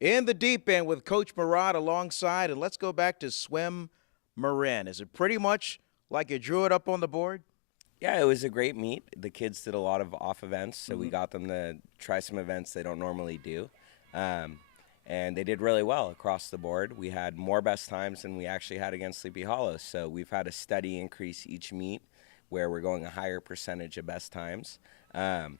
In the deep end with Coach Mehrad alongside, and let's go back to Swimarin. Is it pretty much like you drew it up on the board? Yeah, it was a great meet. The kids did a lot of off events, so we Mm-hmm. got them to try some events they don't normally do. Um, and they did really well across the board. We had more best times than we actually had against Sleepy Hollow. So we've had a steady increase each meet where we're going a higher percentage of best times. Um,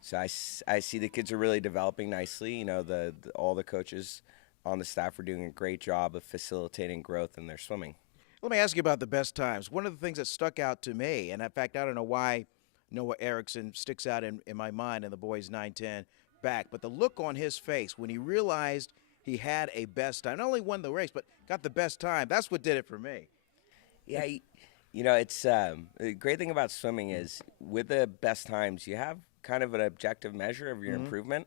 so I see the kids are really developing nicely. You know, all the coaches on the staff are doing a great job of facilitating growth in their swimming. Let me ask you about the best times. One of the things that stuck out to me, and in fact, I don't know why Noah Erickson sticks out in my mind in the boys 9-10 back, but the look on his face when he realized he had a best time, not only won the race, but got the best time. That's what did it for me. Yeah, it's the great thing about swimming is with the best times, you have kind of an objective measure of your Mm-hmm. improvement.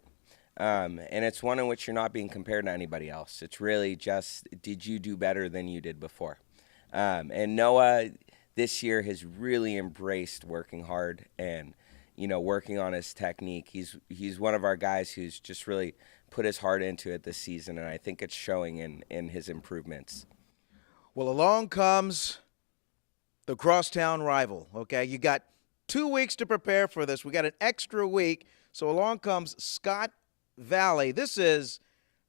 And it's one in which you're not being compared to anybody else. It's really just, did you do better than you did before? And Noah this year has really embraced working hard and, working on his technique. He's one of our guys who's just really put his heart into it this season, and I think it's showing in his improvements. Well, along comes the crosstown rival, okay? You got 2 weeks to prepare for this. We got an extra week. So along comes Scott Valley. This is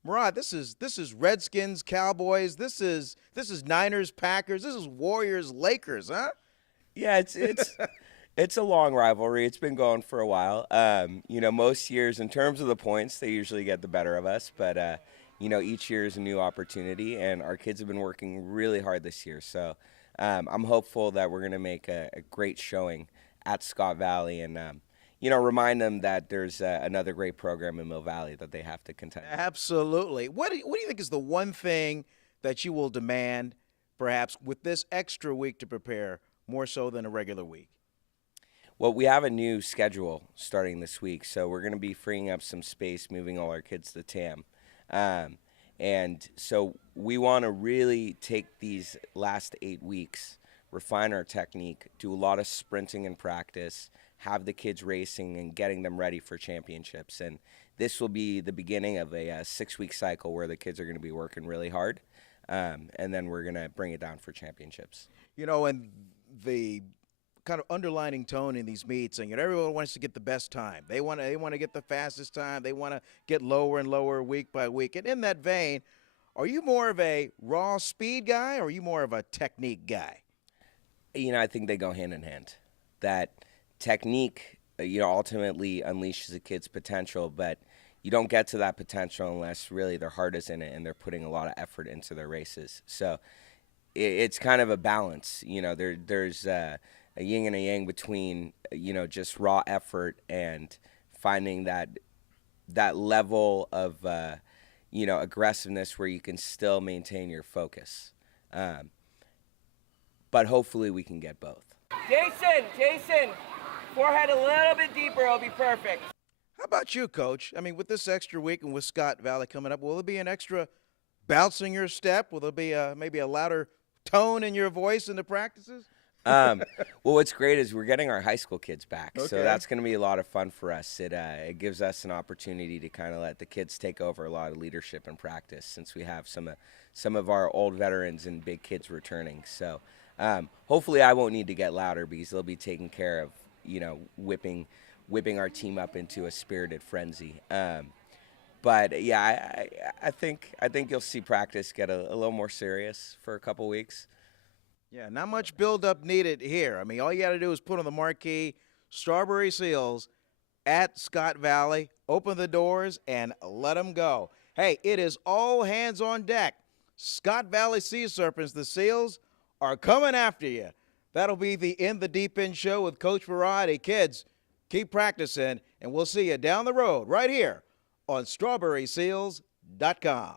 Mehrad, this is Redskins, Cowboys. This is Niners, Packers. This is Warriors, Lakers, huh? Yeah, it's a long rivalry. It's been going for a while. Most years in terms of the points, they usually get the better of us, but each year is a new opportunity, and our kids have been working really hard this year. So I'm hopeful that we're going to make a great showing at Scott Valley and remind them that there's another great program in Mill Valley that they have to contend with. Absolutely. What do you think is the one thing that you will demand, perhaps, with this extra week to prepare more so than a regular week? Well, we have a new schedule starting this week, so we're going to be freeing up some space, moving all our kids to TAM. And so we want to really take these last 8 weeks, refine our technique, do a lot of sprinting in practice, have the kids racing and getting them ready for championships. And this will be the beginning of a 6-week cycle where the kids are going to be working really hard, and then we're going to bring it down for championships. And the kind of underlining tone in these meets, and everyone wants to get the best time. They want to get the fastest time. They want to get lower and lower week by week. And in that vein, are you more of a raw speed guy or are you more of a technique guy? I think they go hand in hand. That technique, ultimately unleashes a kid's potential, but you don't get to that potential unless really their heart is in it and they're putting a lot of effort into their races. So it's kind of a balance. There's a yin and a yang between, just raw effort and finding that level of, aggressiveness where you can still maintain your focus. But hopefully we can get both. Jason, forehead a little bit deeper, it'll be perfect. How about you, Coach? I mean, with this extra week and with Scott Valley coming up, will there be an extra bounce in your step? Will there be maybe a louder tone in your voice in the practices? Well, what's great is we're getting our high school kids back, Okay. so that's going to be a lot of fun for us. It gives us an opportunity to kind of let the kids take over a lot of leadership in practice, since we have some of our old veterans and big kids returning. So hopefully, I won't need to get louder because they'll be taking care of whipping our team up into a spirited frenzy. But yeah, I think you'll see practice get a little more serious for a couple weeks. Yeah, not much build-up needed here. I mean, all you got to do is put on the marquee Strawberry Seals at Scott Valley, open the doors, and let them go. Hey, it is all hands on deck. Scott Valley Sea Serpents, the Seals, are coming after you. That'll be the In the Deep End show with Coach Mehrad. Hey, kids, keep practicing, and we'll see you down the road right here on StrawberrySeals.com.